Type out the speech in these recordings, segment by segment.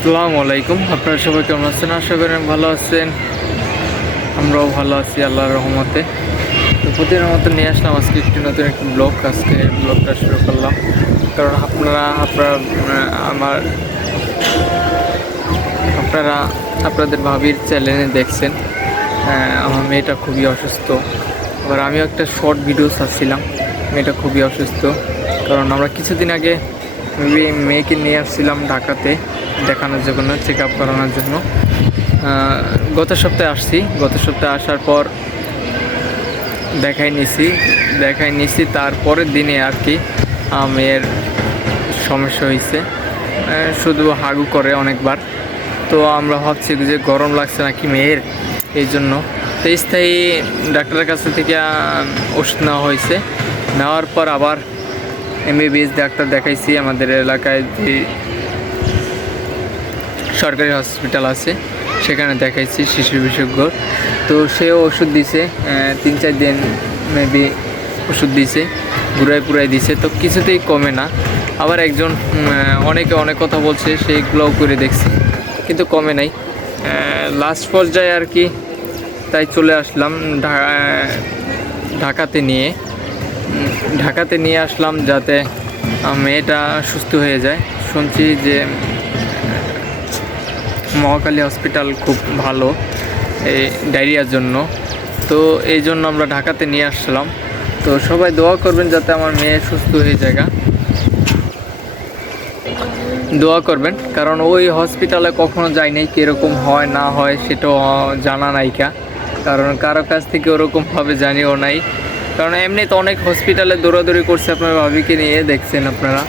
আসসালামু আলাইকুম। আপনারা সবাই কেমন আছেন? আশা করি ভালো আছেন। আমরাও ভালো আছি আল্লাহর রহমতে। তো প্রতিদিনের মতো নিয়ে আসলাম আজকে একটি নতুন একটি ব্লগ। আজকে ব্লগটা শুরু করলাম। কারণ আপনারা আপনারা, আমার, আপনারা, আপনাদের ভাবির চ্যানেলে দেখছেন আমার মেয়েটা খুবই অসুস্থ। আবার আমিও একটা শর্ট ভিডিও ছাড়ছিলাম। মেয়েটা খুবই অসুস্থ। কারণ আমরা কিছুদিন আগে মেবি মেয়েকে নিয়ে আসছিলাম ঢাকাতে দেখানোর জন্য চেক আপ করানোর জন্য। গত সপ্তাহে আসছি। গত সপ্তাহে আসার পর দেখাই নিছি। দেখাই নিছি, তারপরের দিনে আর কি মেয়ের সমস্যা হয়েছে শুধু হাগু করে অনেকবার। তো আমরা ভাবছি যে গরম লাগছে নাকি মেয়ের এই জন্য তো স্থায়ী ডাক্তারের কাছ থেকে ওষুধ নেওয়া হয়েছে নেওয়ার পর আবার এমবিবিএস ডাক্তার দেখাইছি, আমাদের এলাকায় যে সরকারি হসপিটাল আছে, সেখানে দেখাইছি শিশু বিশেষজ্ঞ। তো সেও ওষুধ দিছে তিন চার দিন মেবি ওষুধ দিছে ঘুরাই পুরাই দিছে, তো কিছুতেই কমে না। আবার একজন অনেকে অনেক কথা বলছে, সেইগুলোও করে দেখছি, কিন্তু কমে নাই। লাস্ট পর্যায়ে আর কি, তাই চলে আসলাম ঢাকাতে নিয়ে। ঢাকাতে নিয়ে আসলাম যাতে মেয়েটা সুস্থ হয়ে যায়। শুনছি যে, মহাকালী হসপিটাল খুব ভালো এই ডায়রিয়ার জন্য। তো এই জন্য আমরা ঢাকাতে নিয়ে আসলাম। তো সবাই দোয়া করবেন যাতে আমার মেয়ে সুস্থ হয়ে যায়। দোয়া করবেন, কারণ ওই হসপিটালে কখনো যাই নাই, কীরকম হয়, না হয়, সেটাও জানা নাইকা কারণ কারও কাছ থেকে ওরকমভাবে জানিও নাই। কারণ এমনি তো অনেক হসপিটালে দৌড়াদৌড়ি করছে আপনার ভাবিকে নিয়ে, দেখছেন আপনারা।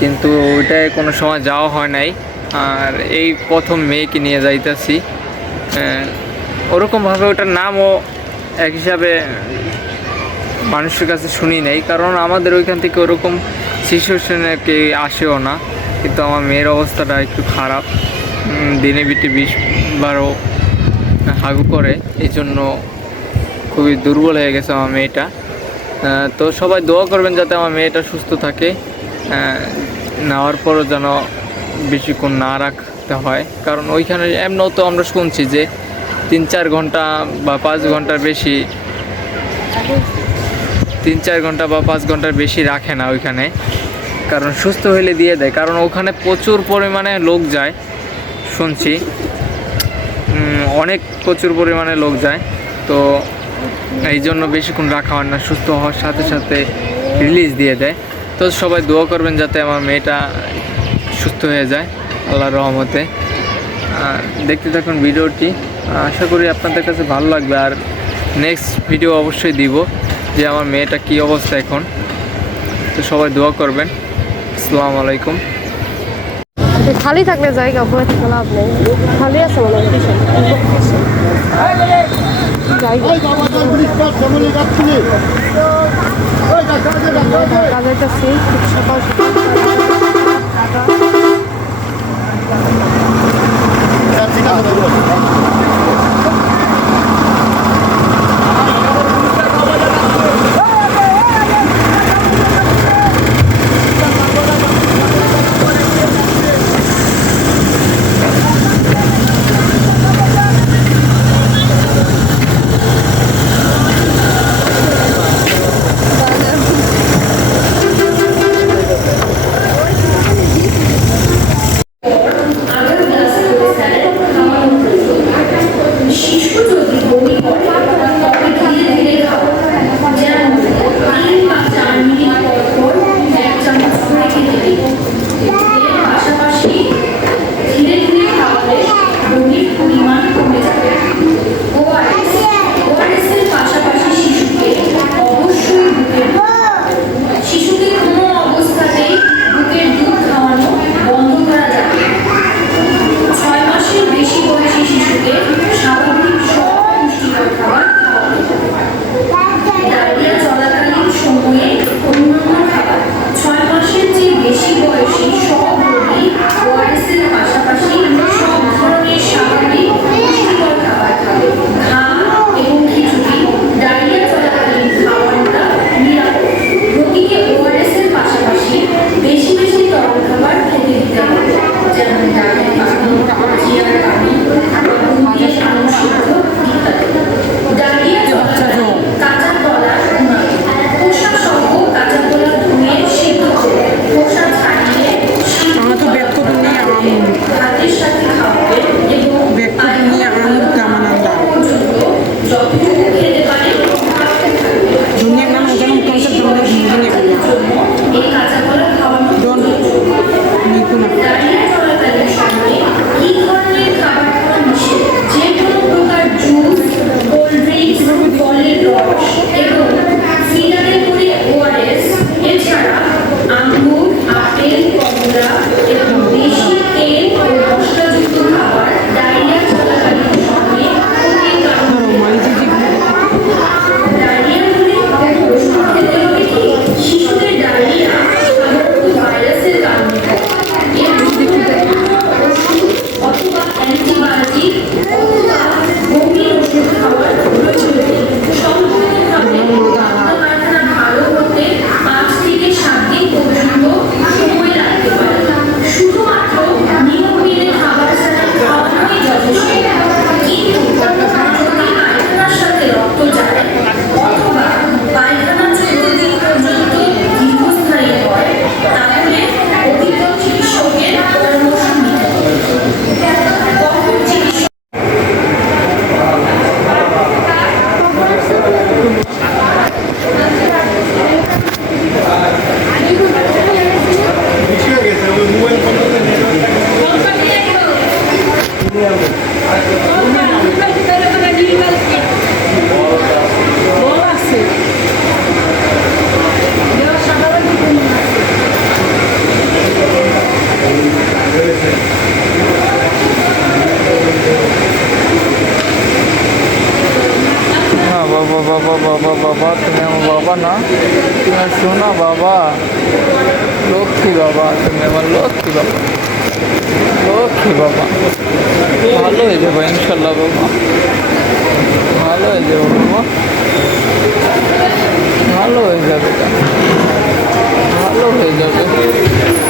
কিন্তু ওইটায় কোনো সময় যাওয়া হয় নাই। আর এই প্রথম মেয়েকে নিয়ে যাইতেছি। ওরকমভাবে ওটার নামও এক হিসাবে মানুষের কাছে শুনি নাই। কারণ আমাদের ওইখান থেকে ওরকম শিশু কে আসেও না। কিন্তু আমার মেয়ের অবস্থাটা একটু খারাপ। দিনে বিটে বিশ বারো হাগু করে। এই জন্য খুবই দুর্বল হয়ে গেছে আমার মেয়েটা। তো সবাই দোয়া করবেন যাতে আমার মেয়েটা সুস্থ থাকে। নেওয়ার পরও যেন বেশিক্ষণ না রাখতে হয়। কারণ ওইখানে এমনও তো আমরা শুনছি যে তিন চার ঘণ্টা বা পাঁচ ঘণ্টার বেশি তিন চার ঘণ্টা বা পাঁচ ঘণ্টার বেশি রাখে না ওইখানে। কারণ সুস্থ হলে দিয়ে দেয়। কারণ ওখানে প্রচুর পরিমাণে লোক যায়, শুনছি। অনেক প্রচুর পরিমাণে লোক যায়। তো এই জন্য বেশিক্ষণ রাখা হয় না, সুস্থ হওয়ার সাথে সাথে রিলিজ দিয়ে দেয়। তো সবাই দোয়া করবেন যাতে আমার মেয়েটা সুস্থ হয়ে যায়, আল্লাহর রহমতে। দেখতে থাকুন ভিডিওটি। আশা করি আপনাদের কাছে ভালো লাগবে। আর নেক্সট ভিডিও অবশ্যই দিব যে আমার মেয়েটা কী অবস্থা এখন। তো সবাই দোয়া করবেন। আসসালামু আলাইকুম। খালি থাকলে জায়গা থেকে লাভ নেই। খালি আছে মনে জায়গা কাজের কাছে সকাল বাবা বাবা না? তুমি আমার শোনা বাবা। লক্ষ্মী বাবা, তুমি আমার লক্ষ্মী বাবা। লক্ষ্মী বাবা। ভালো হয়ে যাব, ইনশাল্লাহ বাবা। ভালো হয়ে যাব বাবা। ভালো হয়ে যাবে? ভালো হয়ে যাবে।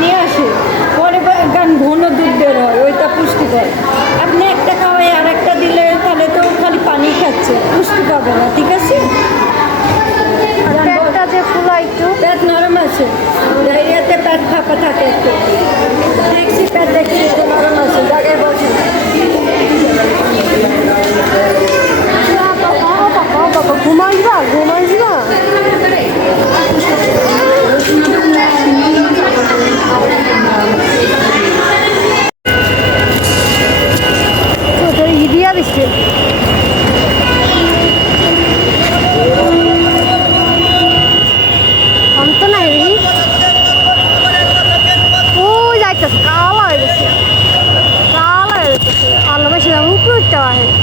পানি আসে। পরে গান ঘন দুধ বের হয় ওইটা দেয় আপনি একটা খাওয়াই আর একটা দিলে তাহলে তো খালি পানি খাচ্ছে পুষ্টি পাবে না ঠিক আছে? আর পেটটা যে ফুলা একটু। পেট নরম আছে ডায়রিয়াতে পেট ফাঁপা থাকে একটু। দেখছি পেট দেখছি নরম আছে জায়গায় বসে। উপরে উঠতে হয়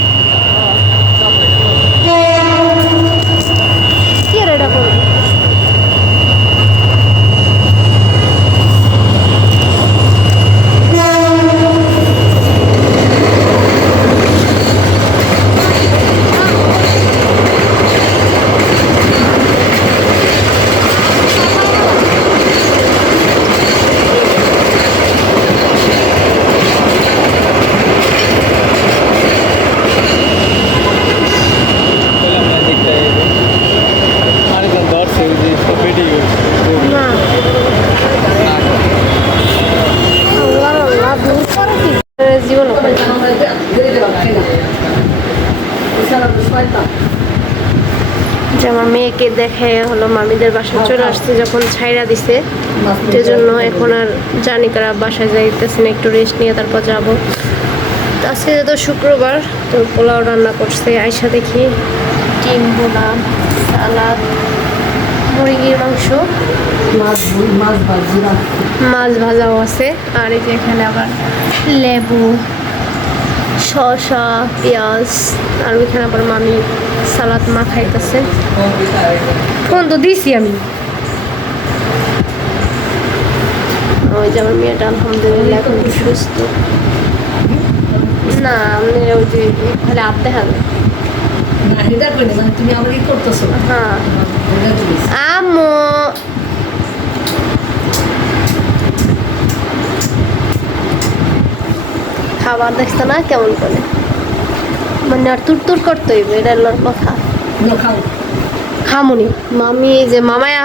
মেয়েকে দেখে হলো মামিদের বাসায় চলে আসছে যখন ছাইরা দিছে। সেজন্য এখন আর জানি কারা বাসায় যাইতেছে না একটু রেস্ট নিয়ে তারপর যাব। আজকে তো শুক্রবার তো পোলাও রান্না করছে আয়সা দেখি। ডিম পোলাও সালাদ মুরগির মাংস। মাছ মাছ। মাছ ভাজাও আছে আর এই যে এখানে আবার লেবু। শসা পেঁয়াজ আর ওইখানে আবার মামি সালাদ মা খাইতেছে ফোন তো দিছি আমি। ওই যে আমার মেয়েটা আলহামদুলিল্লাহ এখন সুস্থ। না আমি ওই যে তাহলে আপতে তুমি করতেছো হ্যাঁ। আম্মু খাবার দেখতো না কেমন করে? মানে আর তুর তুর করতে হইবে এটা কথা। খাও? খামুনি। মামি এই যে মামায়